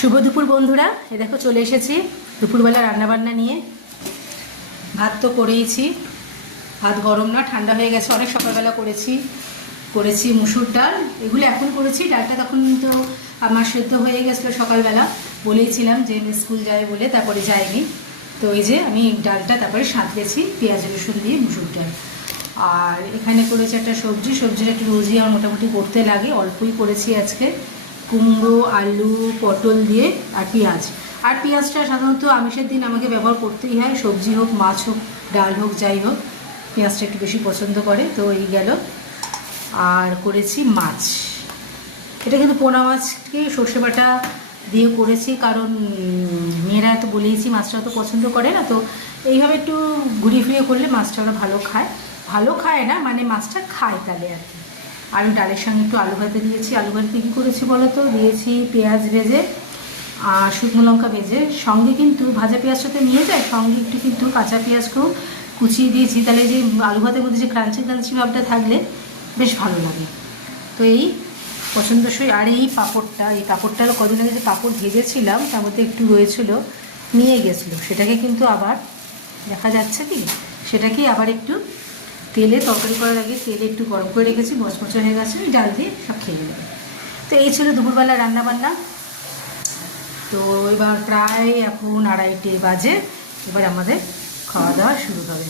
শুভ দুপুর বন্ধুরা, এ দেখো চলে এসেছি দুপুরবেলা রান্নাবান্না নিয়ে। ভাত তো করেইছি, ভাত গরম না ঠান্ডা হয়ে গেছে, অনেক সকালবেলা করেছি মুসুর ডাল। এগুলো এখন করেছি, ডালটা তখন তো আমার সেদ্ধ হয়ে গেছিলো সকালবেলা, বলেইছিলাম যে স্কুল যাবে বলে, তারপরে যায়নি। তো এই যে আমি ডালটা তারপরে সাঁতরেছি পেঁয়াজ রসুন দিয়ে মুসুর ডাল। আর এখানে করেছি একটা সবজিটা একটু রোজই আমার মোটামুটি করতে লাগে, অল্পই করেছি আজকে। কুমড়ো, আলু, পটল দিয়ে আর পেঁয়াজ। আর পেঁয়াজটা সাধারণত আমিষের দিন আমাকে ব্যবহার করতেই হয়, সবজি হোক, মাছ হোক, ডাল হোক, যাই হোক, পেঁয়াজটা একটু বেশি পছন্দ করে। তো এই গেল। আর করেছি মাছ, এটা কিন্তু পোনা মাছকে সর্ষে বাটা দিয়ে করেছি, কারণ মেয়েরা তো বলেইছি মাছটা তো পছন্দ করে না। তো এইভাবে একটু ঘুরিয়ে ফিরিয়ে করলে মাছটা ওরা ভালো খায় না, মানে মাছটা খায় তাহলে আর কি। আর ডালের সঙ্গে একটু আলু ভাতে দিয়েছি। আলু ভাতে কী করেছি বলো তো, দিয়েছি পেঁয়াজ ভেজে আর শুকনো লঙ্কা ভেজে, সঙ্গে কিন্তু ভাজা পেঁয়াজটাতে নিয়ে যায়, সঙ্গে একটু কিন্তু কাঁচা পেঁয়াজকেও কুচিয়ে দিয়েছি। তাহলে যে আলু ভাতের মধ্যে যে ক্রাঞ্চি ভাবটা থাকলে বেশ ভালো লাগে। তো এই পছন্দসই। আর এই পাঁপড়টা কদিন আগে যে পাঁপড় ভেজেছিলাম তার মধ্যে একটু রয়েছিল, নিয়ে গেছিলো, সেটাকে কিন্তু আবার দেখা যাচ্ছে কি, সেটাকে আবার একটু তেলে তরকারি করার আগে তেলে একটু গরম করে রেখেছি, মচমচে হয়ে গেছে, ডাল দিয়ে সব খেয়ে নেবে। তো এই ছিল দুপুরবেলা রান্নাবান্না। তো এবার প্রায় এখন 2:30 বাজে, এবার আমাদের খাওয়া দাওয়া শুরু হবে।